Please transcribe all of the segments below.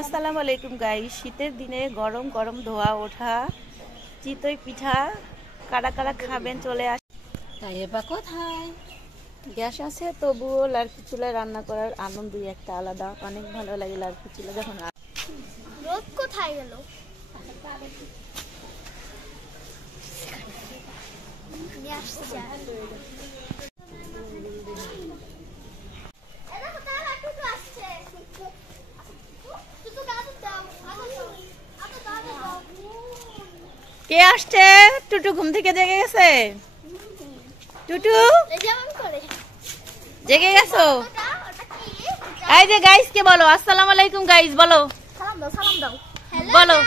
আসসালামু আলাইকুম গাইস। শীতের দিনে গরম গরম ধোয়া ওঠা চিতই পিঠা কারা কারা খাবেন চলে আস। বা কোথায় গ্যাস আছে তবুও লার্কি চুলায় রান্না করার আনন্দই একটা আলাদা। অনেক ভালো লাগে লার্কি চুলা যখন। রোদ কোথায় গেল? কে আসছে? টুটু ঘুম থেকে জেগে গেছে? টুটু জেগে গেছো? এই যে গাইস কে বলো আসসালামু আলাইকুম গাইস বলো। সালাম দাও, সালাম দাও। বলো।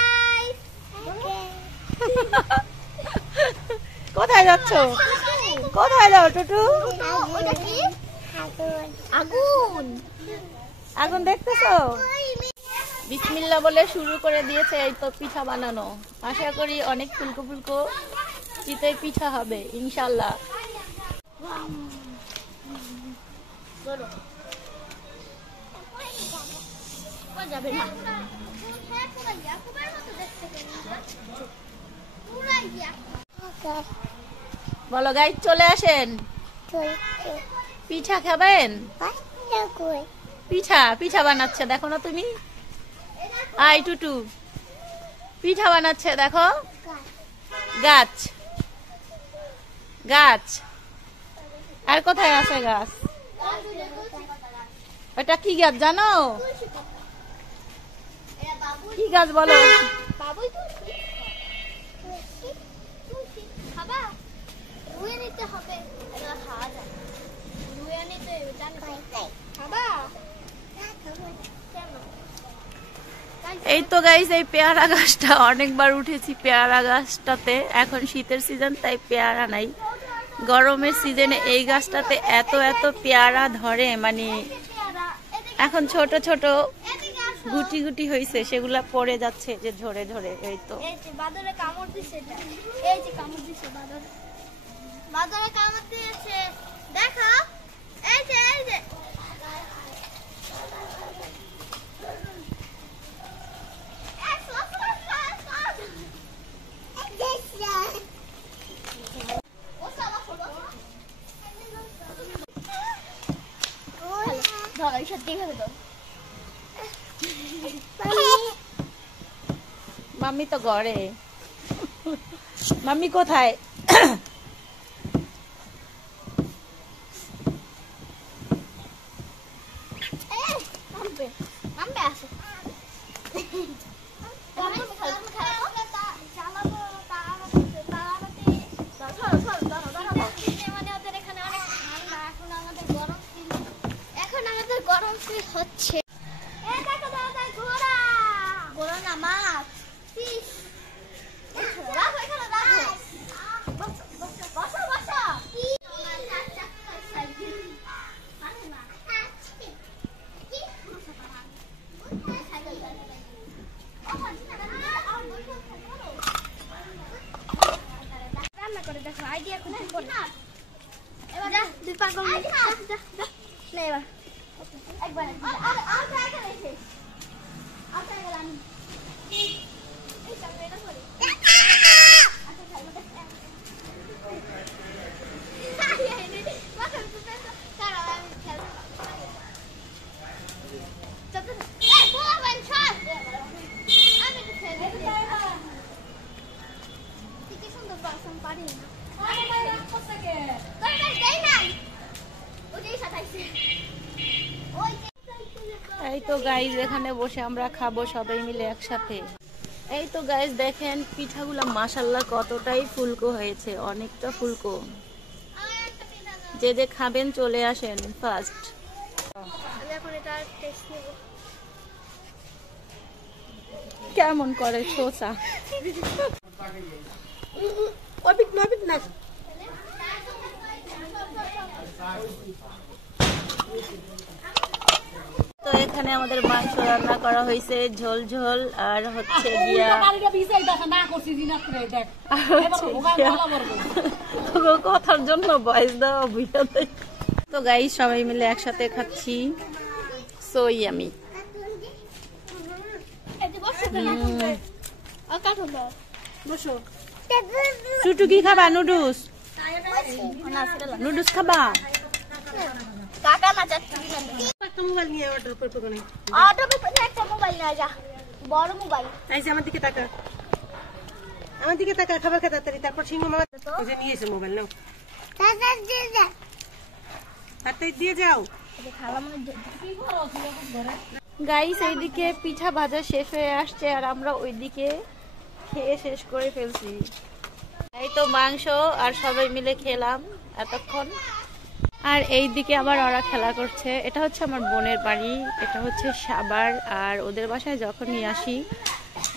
কোথায় যাচ্ছ? কোথায় যাও টুটু? ওটা কি? আগুন। আগুন দেখতেছো? বিসমিল্লাহ বলে শুরু করে দিয়েছে এই তো পিঠা বানানো। আশা করি অনেক ফুলকো ফুলকো চিতই পিঠা হবে ইনশাআল্লাহ। বলো গাইস চলে আসেন। পিঠা খাবেন? পিঠা পিঠা বানাচ্ছে দেখো না তুমি। আই টুটু পিঠা বানাচ্ছে দেখো। গাছ গাছ আর কোথায় আছে গাছ? ওটা কি গাছ জানো? কি গাছ বলো? এই তো গাইস এই পেয়ারা গাছটা অনেকবার উঠেছি পেয়ারা গাছটাতে। এখন শীতের সিজন তাই পেয়ারা নাই। গরমের সিজনে এই গাছটাতে এত এত পেয়ারা ধরে মানে এখন ছোট ছোট গুটি গুটি হয়েছে সেগুলা পড়ে যাচ্ছে যে ঝরে ঝরে। এই তো বাদরে কামড় দিছে, এই যে কামড় দিছে বাদরে, বাদরে কামড় দিয়েছে দেখো। এই যে এই যে মাম্মি তো ঘরে। মাম্মি কোথায়? হচ্ছে ঘোড়া না মাছ। রান্না করে দেখো আইডিয়া খুঁজে পড়ে। এবার দুই পাগল লে এবার একবার আর জায়গা রেখে আর জায়গা রানি এই সামনে এটা করে আচ্ছা খাই মত এই তো গাইজ এখানে বসে আমরা খাবো সবাই মিলে একসাথে। এই তো গাইজ দেখেন পিঠাগুলা মাশাআল্লাহ কতটাই ফুলকো হয়েছে, অনেকটা ফুলকো। যে যে খাবেন চলে আসেন ফার্স্ট। কেমন করে শোষা তো এখানে আমাদের মাংস রান্না করা হয়েছে ঝোল ঝোল আর হচ্ছে গিয়া কথার জন্য ভয়েস দেওয়া বুঝা দেয়। তো গাইস সবাই মিলে একসাথে খাচ্ছি। So yummy. বসো। চুটু কি খাবা? নুডলস নুডলস খাবা? কাকা না যাচ্ছে একটা মোবাইল নিয়ে অর্ডার করতে কোনে? অটো পে একটা মোবাইল না যা, বড় মোবাইল। এই যে আমার দিকে তাকা, আমার দিকে তাকা, খাবার খা তাড়াতাড়ি। তারপর সিংহ মামা ওই যে নিয়ে এসে মোবাইল নাও, তাড়াতাড়ি দিয়ে যাও। গাইস এইদিকে পিঠা ভাজা শেষ হয়ে আসছে আর আমরা ওইদিকে খেয়ে শেষ করে ফেলছি। এই তো মাংস আর সবাই মিলে খেলাম এতক্ষণ। আর এইদিকে আবার ওরা খেলা করছে। এটা হচ্ছে আমার বোনের বাড়ি, এটা হচ্ছে সাবার। আর ওদের বাসায় যখন নিয়ে আসি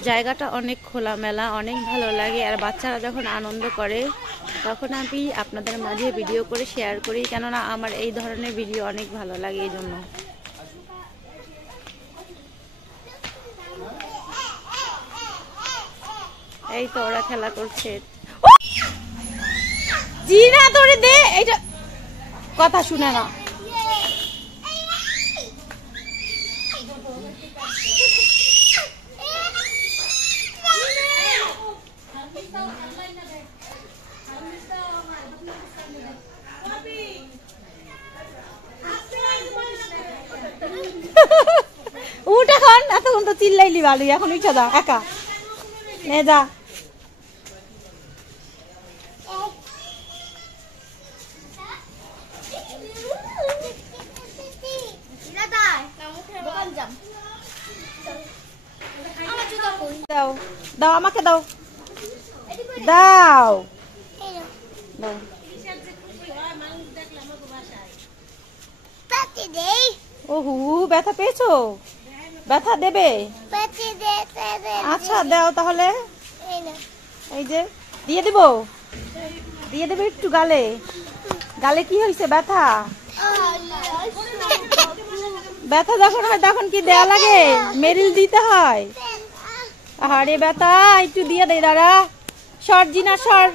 জায়গাটা অনেক খোলামেলা, অনেক ভালো লাগে। আর বাচ্চারা যখন আনন্দ করে তখন আমি আপনাদের মাঝে ভিডিও করে শেয়ার করি, কেননা আমার এই ধরনের ভিডিও অনেক ভালো লাগে এই জন্য। এই তো ওরা খেলা করছে। জিনা তোরে দে, এইটা কথা শুনে না। উঠ এখন, এতক্ষণ তো চিল্লাইলি ভালোই, এখন উঠে যা একা, নে যা। দাও দাও, আমাকে দাও, দাও দাও। ওহু, ব্যথা পেয়েছো? ব্যথা দেবে? আচ্ছা দাও তাহলে। এই যে দিয়ে দিব, দিয়ে দেবে একটু গালে। গালে কি হয়েছে? ব্যথা? ব্যথা যখন হয় তখন কি দেয়া লাগে? মেরিল দিতে হয়। আরে ব্যথা একটু দিয়ে দেয়, দাঁড়া, সর জিনা সর,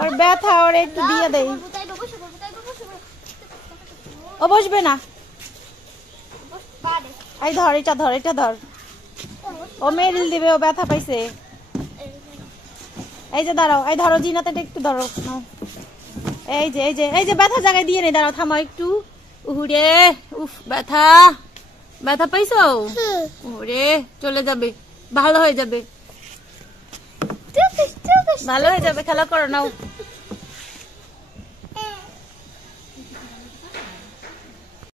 ওর ব্যথা, ওর একটু দিয়ে দেয়। ও বসবে না, এই ধর, এটা ধর, এটা ধর, ও মেরিল দিবে, ও ব্যথা পাইছে। এই যে দাঁড়াও, এই ধরো জিনাতে একটু ধরো, এই যে এই যে এই যে ব্যথা জায়গায় দিয়ে নেই, দাঁড়াও, থামাও একটু। উহুরে, উফ ব্যথা, ব্যথা পাইছো? ওরে চলে যাবে, ভালো হয়ে যাবে, ভালো হয়ে যাবে, খেলা করো নাও।